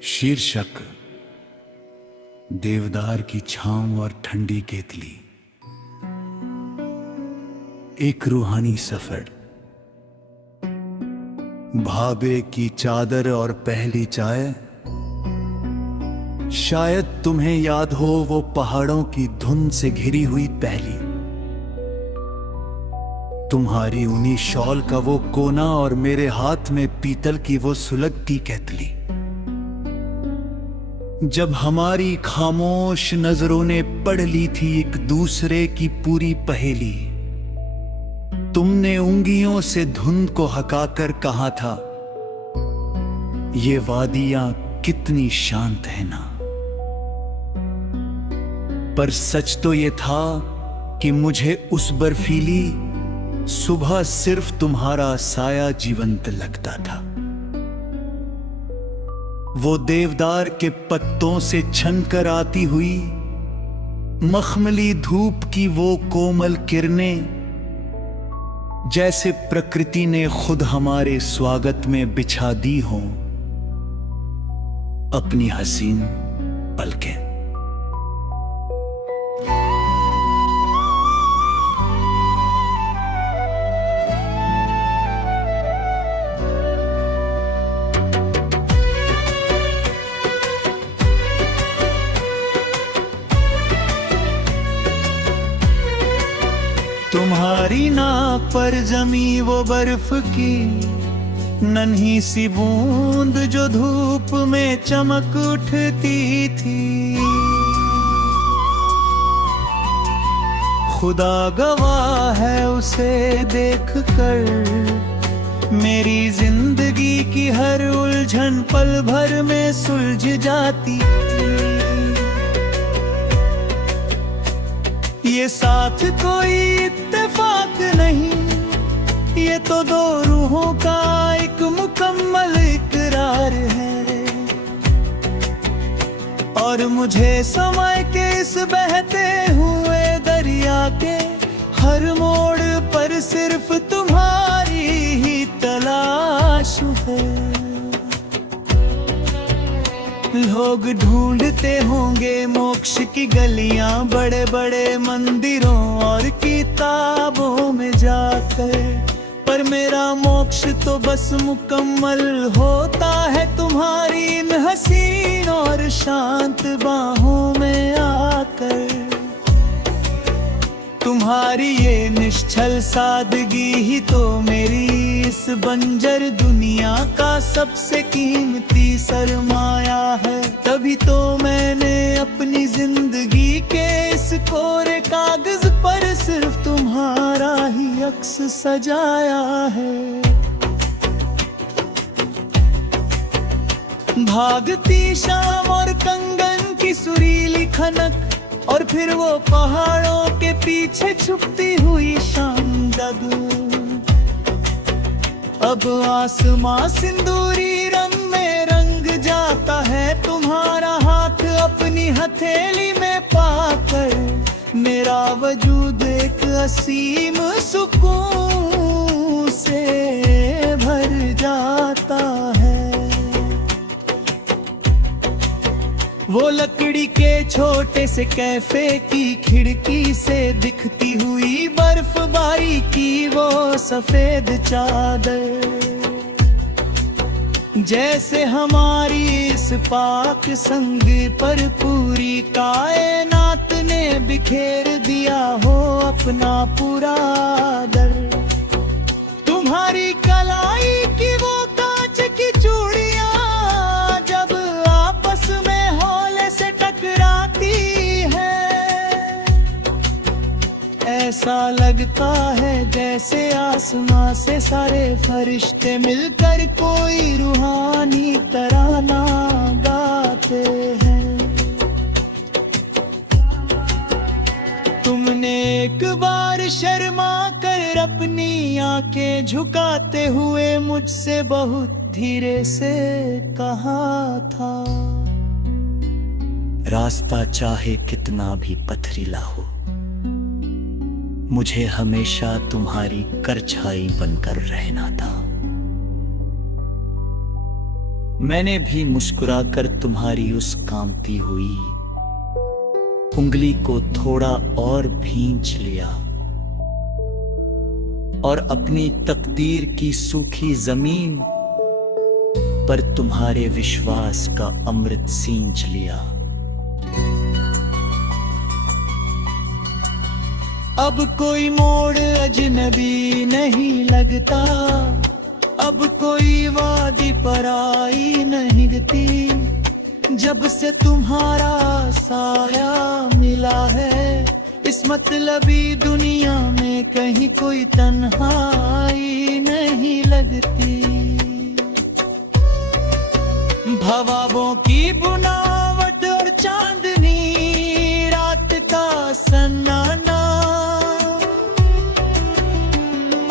शीर्षक देवदार की छांव और ठंडी केतली। एक रूहानी सफर। भाभे की चादर और पहली चाय। शायद तुम्हें याद हो वो पहाड़ों की धुंध से घिरी हुई पहली। तुम्हारी ऊनी शॉल का वो कोना और मेरे हाथ में पीतल की वो सुलगती केतली। जब हमारी खामोश नजरों ने पढ़ ली थी एक दूसरे की पूरी पहेली, तुमने उंगलियों से धुंध को हकाकर कहा था, ये वादियां कितनी शांत है ना। पर सच तो ये था कि मुझे उस बर्फीली सुबह सिर्फ तुम्हारा साया जीवंत लगता था। वो देवदार के पत्तों से छनकर आती हुई मखमली धूप की वो कोमल किरणें, जैसे प्रकृति ने खुद हमारे स्वागत में बिछा दी हों अपनी हसीन पलकें। तुम्हारी नाक पर जमी वो बर्फ की नन्ही सी बूंद जो धूप में चमक उठती थी। खुदा गवाह है उसे देखकर मेरी जिंदगी की हर उलझन पल भर में सुलझ जाती। ये साथ कोई इत्तेफाक नहीं, ये तो दो रूहों का एक मुकम्मल इकरार है। और मुझे समय के इस बहते हुए दरिया के हर मोड़ पर सिर्फ तुम्हारी ही तलाश है। लोग ढूंढते होंगे मोक्ष की गलियां बड़े बड़े मंदिरों और किताबों में जाकर, पर मेरा मोक्ष तो बस मुकम्मल होता है तुम्हारी इन हसीन और शांत बाहों में आकर। तुम्हारी ये निश्चल सादगी ही तो मेरी इस बंजर दुनिया का सबसे कीमती सरमाया है। तभी तो मैंने अपनी जिंदगी के इस कोरे कागज पर सिर्फ तुम्हारा ही अक्स सजाया है। भागती शाम और कंगन की सुरीली खनक, और फिर वो पहाड़ों के पीछे छुपती हुई शाम जग। अब आसमां सिंदूरी रंग में रंग जाता है तुम्हारा हाथ अपनी हथेली में पाकर। मेरा वजूद एक असीम सुकून से भर जाता है। वो लकड़ी के छोटे से कैफे की खिड़की से दिखती हुई बर्फबारी की वो सफेद चादर, जैसे हमारी इस पाक संग पर पूरी कायनात ने बिखेर दिया हो अपना पूरा आदर। तुम्हारी कलाई की वो कांच की चूड़ियां जब आपस में हौले से टकराती है, ऐसा लगता है जैसे आसमां से सारे फरिश्ते मिलकर कोई रूहानी तराना गाते हैं। तुमने एक बार शर्मा कर अपनी आंखें झुकाते हुए मुझसे बहुत धीरे से कहा था, रास्ता चाहे कितना भी पथरीला हो, मुझे हमेशा तुम्हारी परछाई बनकर रहना था। मैंने भी मुस्कुराकर तुम्हारी उस कांपती हुई उंगली को थोड़ा और भींच लिया और अपनी तकदीर की सूखी जमीन पर तुम्हारे विश्वास का अमृत सींच लिया। अब कोई मोड़ अजनबी नहीं लगता, अब कोई वादी पराई नहीं दिखती। जब से तुम्हारा साया मिला है, इस मतलबी दुनिया में कहीं कोई तन्हाई नहीं लगती। भवाबों की बुनावट और चांदनी रात का सन्नाटा,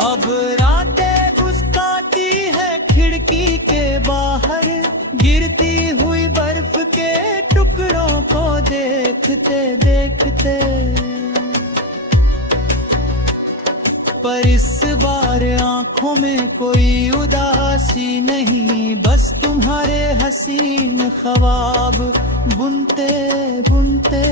अब रातें मुस्काती है खिड़की के बाहर, गिरती हुई बर्फ के टुकड़ों को देखते देखते। पर इस बार आंखों में कोई उदासी नहीं, बस तुम्हारे हसीन ख्वाब बुनते बुनते।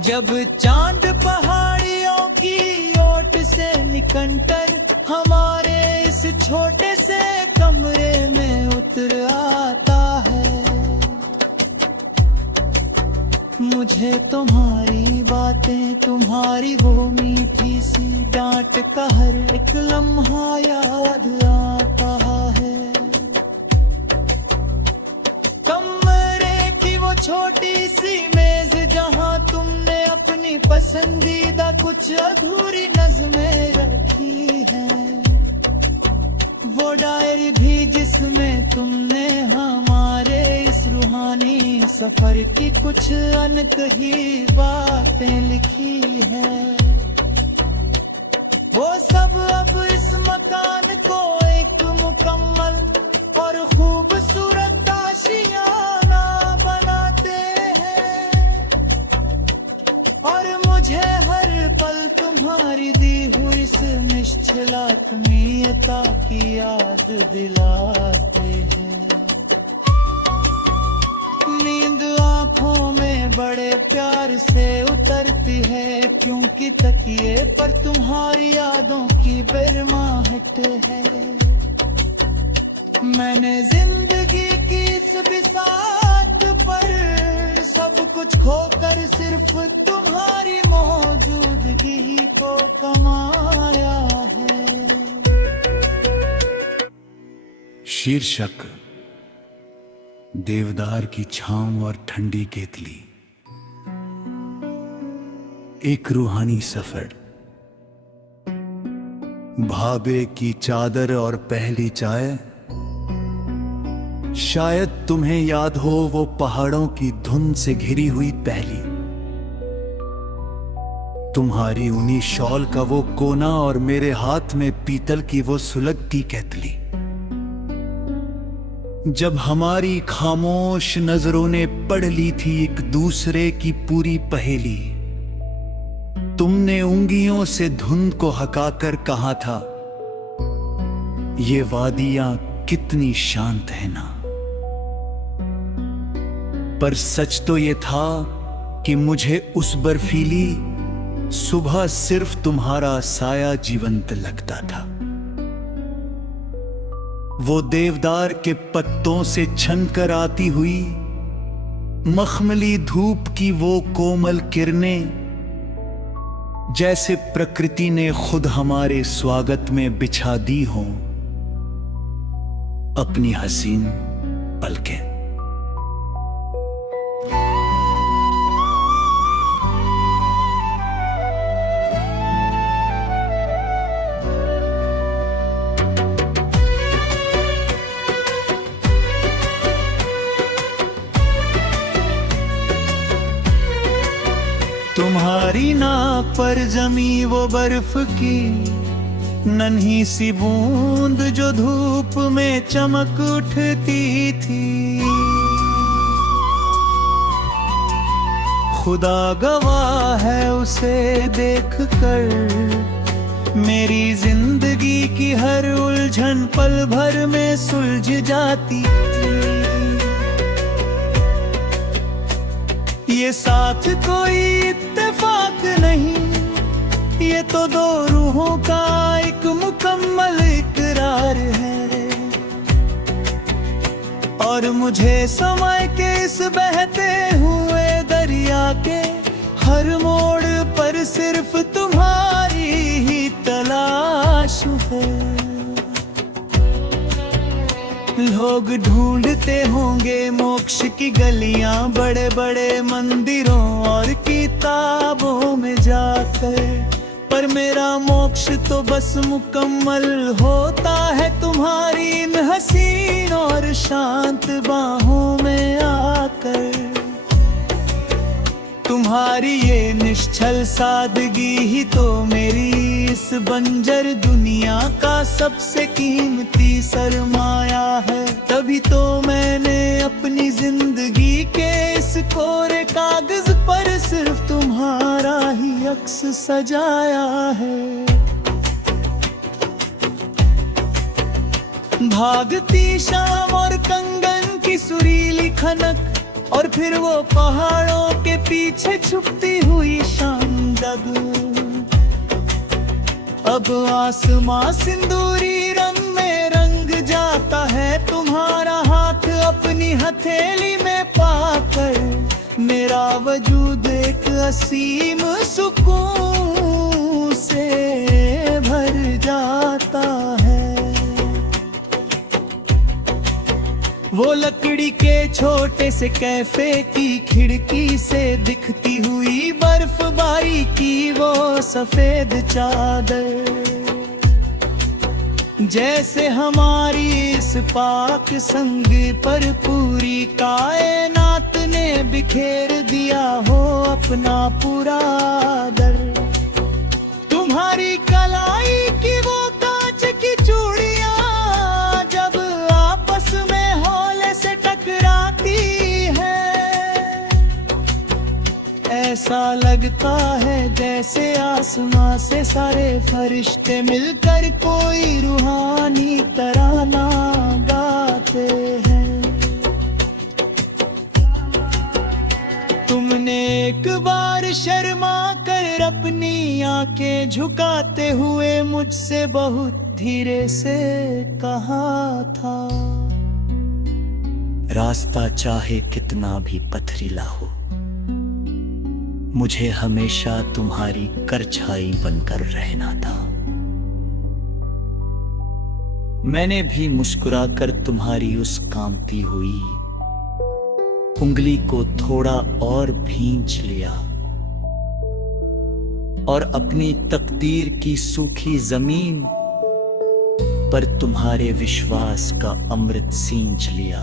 जब चांद पहाड़ियों की ओट से निकलकर हमारे इस छोटे से कमरे में उतर आता है, मुझे तुम्हारी बातें, तुम्हारी वो मीठी सी डांट का हर एक लम्हा याद आता है। कमरे की वो छोटी सी मेज जहां तुमने अपनी पसंदीदा कुछ अधूरी नज़में रखी है, वो डायरी भी जिसमें तुमने हमारे इस रूहानी सफर की कुछ अनकही बातें लिखी है, वो सब अब इस मकान को एक मुकम्मल और खूबसूरत आशियाना बनाते हैं। और मुझे हर पल तुम्हारी दी हुई इस निश्चल आत्मीयता की याद दिलाते हैं। नींद आंखों में बड़े प्यार से उतरती है, क्योंकि तकिए पर तुम्हारी यादों की बिरमाहट है। मैंने जिंदगी की इस बिसात पर सब कुछ खोकर सिर्फ तुम्हारी मौजूदगी को कमाया है। शीर्षक देवदार की छांव और ठंडी केतली। एक रूहानी सफर। भाभे की चादर और पहली चाय। शायद तुम्हें याद हो वो पहाड़ों की धुंध से घिरी हुई पहली, तुम्हारी ऊनी शॉल का वो कोना और मेरे हाथ में पीतल की वो सुलगती केतली। जब हमारी खामोश नजरों ने पढ़ ली थी एक दूसरे की पूरी पहेली, तुमने उंगलियों से धुंध को हकाकर कहा था, ये वादियां कितनी शांत है ना। पर सच तो ये था कि मुझे उस बर्फीली सुबह सिर्फ तुम्हारा साया जीवंत लगता था। वो देवदार के पत्तों से छनकर आती हुई मखमली धूप की वो कोमल किरणें, जैसे प्रकृति ने खुद हमारे स्वागत में बिछा दी हों अपनी हसीन पलकें। तुम्हारी नाक पर जमी वो बर्फ की नन्ही सी बूंद जो धूप में चमक उठती थी, खुदा गवाह है उसे देखकर मेरी जिंदगी की हर उलझन पल भर में सुलझ जाती। ये साथ कोई इत्तेफाक नहीं, ये तो दो रूहों का एक मुकम्मल इकरार है। और मुझे समय के इस बहते हुए दरिया के हर मोड़ पर सिर्फ तुम्हारी ही तलाश है। लोग ढूंढते होंगे मोक्ष की गलियां बड़े बड़े मंदिरों और किताबों में जाकर, पर मेरा मोक्ष तो बस मुकम्मल होता है तुम्हारी इन हसीन और शांत बाहों में आकर। तुम्हारी ये निश्चल सादगी ही तो मेरी इस बंजर दुनिया का सबसे कीमती सरमाया है। तभी तो मैंने अपनी जिंदगी के इस कोरे कागज पर सिर्फ तुम्हारा ही अक्स सजाया है। भागती शाम और कंगन की सुरीली खनक, और फिर वो पहाड़ों के पीछे छुपती हुई शाम जग। अब आसमां सिंदूरी रंग में रंग जाता है, तुम्हारा हाथ अपनी हथेली में पाकर मेरा वजूद एक असीम सुकून से भर जाता है। वो लकड़ी के छोटे से कैफे की खिड़की से दिखती हुई बर्फबारी की वो सफेद चादर, जैसे हमारी इस पाक संग पर पूरी कायनात ने बिखेर दिया हो अपना पूरा आदर। तुम्हारी कलाई की वो कांच की चूड़ियां जब आपस में हौले से टकराती है, ऐसा लगता है जैसे आसमां से सारे फरिश्ते मिलकर कोई रूहानी तराना गाते हैं। तुमने एक बार शर्मा कर अपनी आंखें झुकाते हुए मुझसे बहुत धीरे से कहा था, रास्ता चाहे कितना भी पथरीला हो, मुझे हमेशा तुम्हारी परछाई बनकर रहना था। मैंने भी मुस्कुराकर तुम्हारी उस कांपती हुई उंगली को थोड़ा और भींच लिया और अपनी तकदीर की सूखी जमीन पर तुम्हारे विश्वास का अमृत सींच लिया।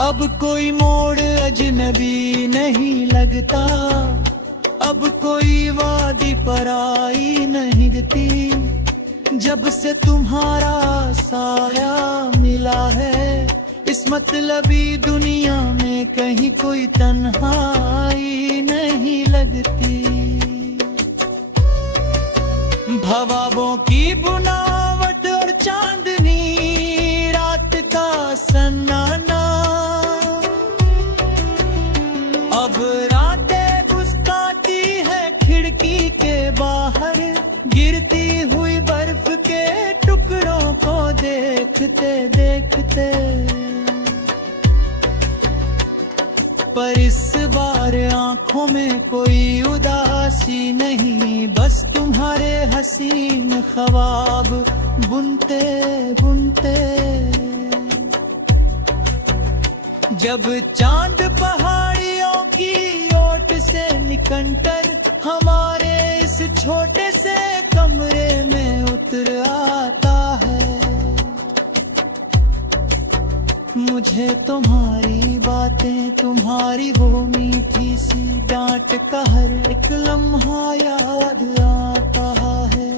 अब कोई मोड़ अजनबी नहीं लगता, अब कोई वादी पराई नहीं दिखती। जब से तुम्हारा साया मिला है, इस मतलबी दुनिया में कहीं कोई तन्हाई नहीं लगती। भवाबों की बुनावट और चांदनी रात का सन्नाटा, अब रातें मुस्काती है खिड़की के बाहर, गिरती हुई बर्फ के टुकड़ों को देखते देखते। पर इस बार आंखों में कोई उदासी नहीं, बस तुम्हारे हसीन ख्वाब बुनते बुनते। जब चांद पहाड़ियों की ओट से निकलकर हमारे इस छोटे से कमरे में उतर आता है, मुझे तुम्हारी बातें, तुम्हारी वो मीठी सी डांट का हर एक लम्हा याद आता है।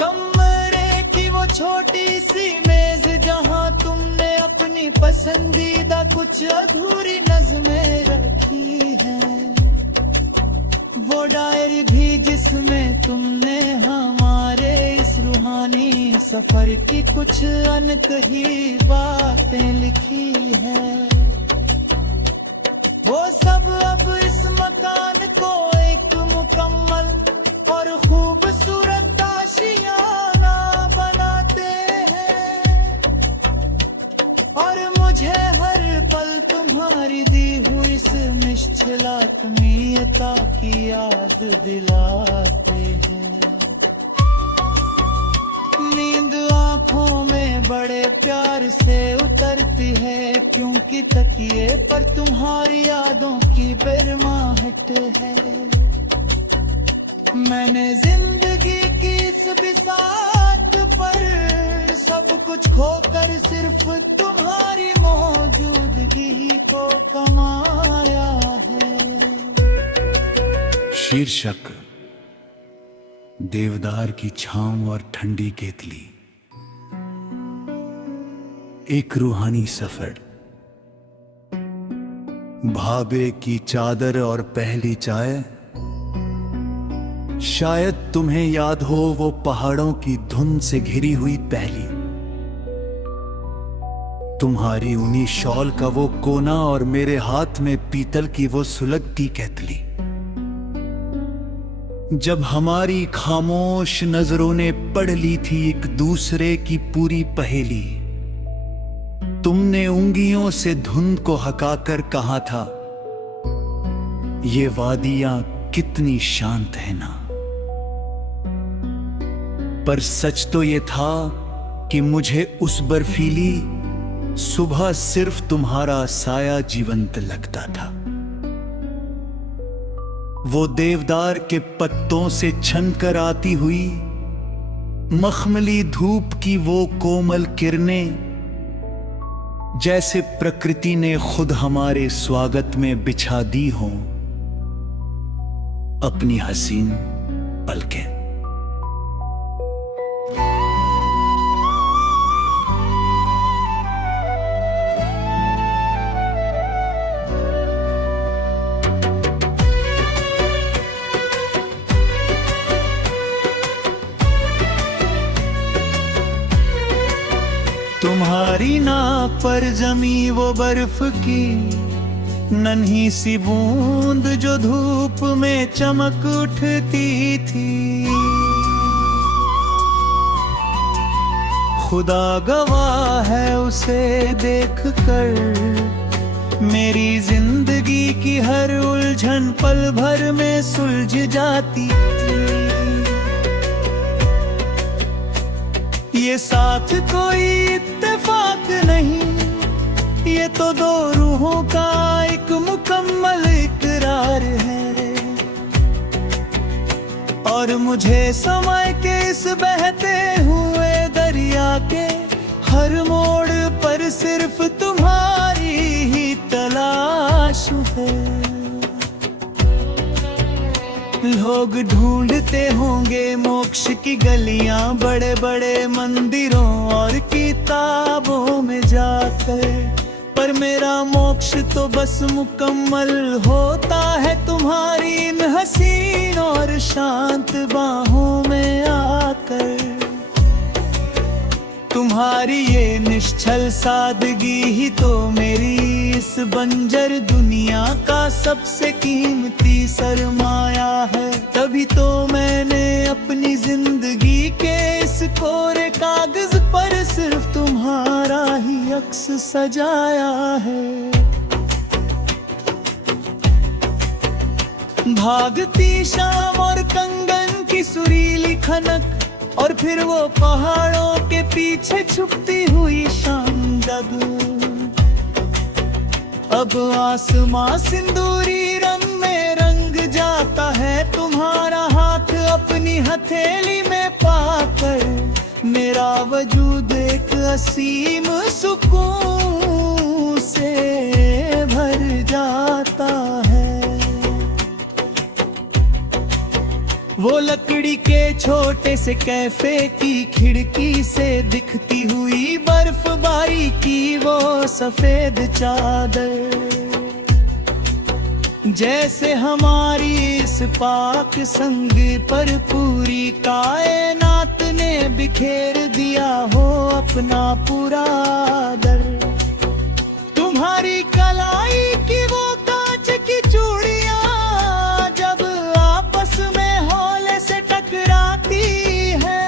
कमरे की वो छोटी सी मेज जहां तुमने अपनी पसंदीदा कुछ अधूरी नज़में रखी हैं, वो डायरी भी जिसमें तुमने हमारे इस रूहानी सफर की कुछ अनकही बातें लिखी है। वो सब अब इस मकान को एक मुकम्मल और खूबसूरत आशियाना बनाते हैं, और मुझे हर पल तुम्हारी दी हुई इस निश्चल आत्मीयता की याद दिलाते हैं। नींद आँखों में बड़े प्यार से उतरती है, क्योंकि तकिए पर तुम्हारी यादों की बिरमाहट है। मैंने जिंदगी की इस बिसात पर सब कुछ खोकर सिर्फ तुम्हारी मौजूदगी को कमाया है। शीर्षक देवदार की छांव और ठंडी केतली। एक रूहानी सफर। भाभे की चादर और पहली चाय। शायद तुम्हें याद हो वो पहाड़ों की धुंध से घिरी हुई पहली, तुम्हारी ऊनी शॉल का वो कोना और मेरे हाथ में पीतल की वो सुलगती केतली। जब हमारी खामोश नजरों ने पढ़ ली थी एक दूसरे की पूरी पहेली, तुमने उंगलियों से धुंध को हकाकर कहा था, ये वादियां कितनी शांत है ना। पर सच तो ये था कि मुझे उस बर्फीली सुबह सिर्फ तुम्हारा साया जीवंत लगता था। वो देवदार के पत्तों से छनकर आती हुई मखमली धूप की वो कोमल किरणें, जैसे प्रकृति ने खुद हमारे स्वागत में बिछा दी हों अपनी हसीन पलकें। तुम्हारी नाक पर जमी वो बर्फ की नन्ही सी बूंद जो धूप में चमक उठती थी, खुदा गवाह है उसे देखकर मेरी जिंदगी की हर उलझन पल भर में सुलझ जाती। ये साथ कोई इत्तेफाक नहीं, ये तो दो रूहों का एक मुकम्मल इकरार है। और मुझे समय के इस बहते हुए दरिया के हर मोड़ पर सिर्फ तुम्हारी ही तलाश है। लोग ढूंढते होंगे मोक्ष की गलियां बड़े बड़े मंदिरों और किताबों में जाकर, पर मेरा मोक्ष तो बस मुकम्मल होता है तुम्हारी इन हसीन और शांत बाहों में आकर। तुम्हारी ये निश्चल सादगी ही तो मेरी इस बंजर दुनिया का सबसे कीमती सरमाया है। तभी तो मैंने अपनी जिंदगी के इस कोरे कागज पर सिर्फ तुम्हारा ही अक्स सजाया है। भागती शाम और कंगन की सुरीली खनक, और फिर वो पहाड़ों के पीछे छुपती हुई शाम जग। अब आसमां सिंदूरी रंग में रंग जाता है, तुम्हारा हाथ अपनी हथेली में पाकर मेरा वजूद एक असीम सुकून से भर जाता है। वो लकड़ी के छोटे से कैफे की खिड़की से दिखती हुई बर्फबारी की वो सफेद चादर, जैसे हमारी इस पाक संग पर पूरी कायनात ने बिखेर दिया हो अपना पूरा आदर। तुम्हारी कलाई की वो कांच की चूड़ियां जब आपस में हौले से टकराती है,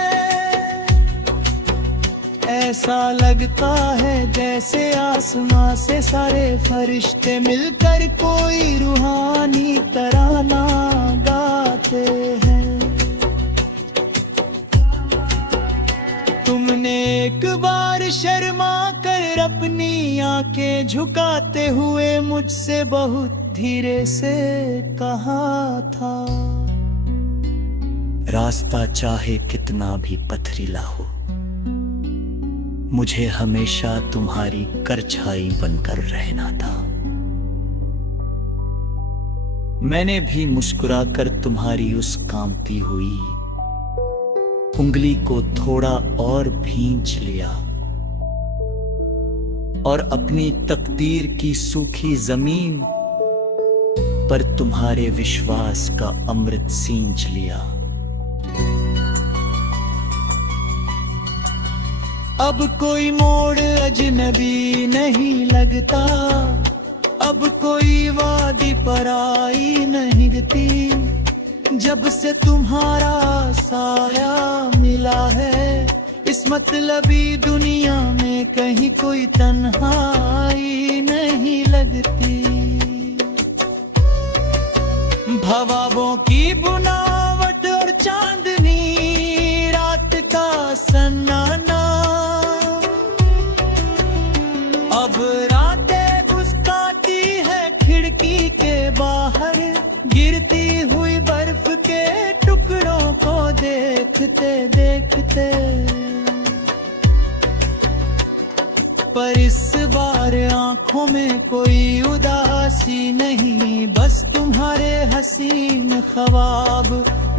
ऐसा लगता है जैसे आसमां से सारे फरिश्ते मिलकर कोई रूहानी तराना गाते हैं। तुमने एक बार शर्मा कर अपनी आंखें झुकाते हुए मुझसे बहुत धीरे से कहा था, रास्ता चाहे कितना भी पथरीला हो, मुझे हमेशा तुम्हारी परछाई बनकर रहना था। मैंने भी मुस्कुराकर तुम्हारी उस कांपती हुई उंगली को थोड़ा और भींच लिया और अपनी तकदीर की सूखी जमीन पर तुम्हारे विश्वास का अमृत सींच लिया। अब कोई मोड़ अजनबी नहीं लगता, अब कोई वादी पराई नहीं दिखती। जब से तुम्हारा साया मिला है इस मतलबी दुनिया में कहीं कोई तन्हाई नहीं लगती। भवाबों की बुनावट और चांदनी रात का सन्नाटा, अब रातें मुस्कुराती है खिड़की के बाहर, गिरती हुई बर्फ के टुकड़ों को देखते देखते। पर इस बार आंखों में कोई उदासी नहीं, बस तुम्हारे हसीन ख्वाब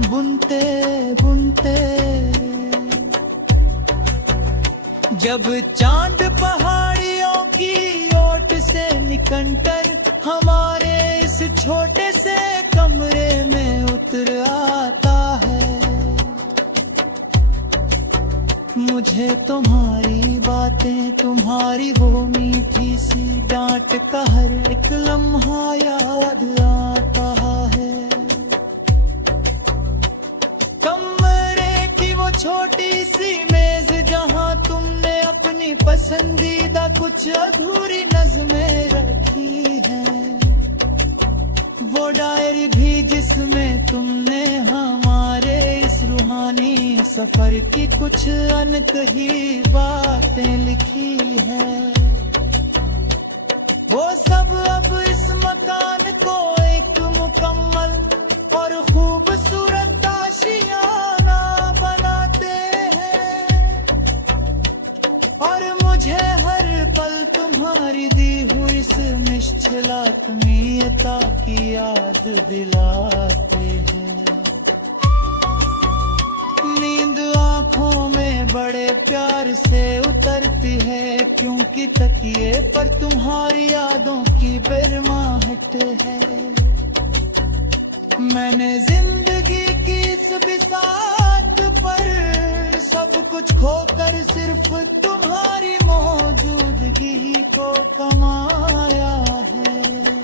बुनते बुनते। जब चांद पहाड़ियों की ओट से निकलकर हमारे इस छोटे से कमरे में उतर आता है, मुझे तुम्हारी बातें, तुम्हारी वो मीठी सी डांट का हर एक लम्हा याद आता है। कमरे की वो छोटी सी मेज जहां तुमने अपनी पसंदीदा कुछ अधूरी नज़में रखी हैं, वो डायरी भी जिसमें तुमने हमारे इस रूहानी सफर की कुछ अनकही बातें लिखी है, वो सब अब इस मकान को एक मुकम्मल और खूबसूरत आशियाना बनाते हैं। और मुझे हर पल तुम्हारी दी हुई इस निश्चल आत्मीयता की याद दिलाते हैं। नींद आंखों में बड़े प्यार से उतरती है, क्योंकि तकिए पर तुम्हारी यादों की बिरमाहट है। मैंने जिंदगी की इस बिसात पर सब कुछ खोकर सिर्फ तुम्हारी मौजूदगी को कमाया है।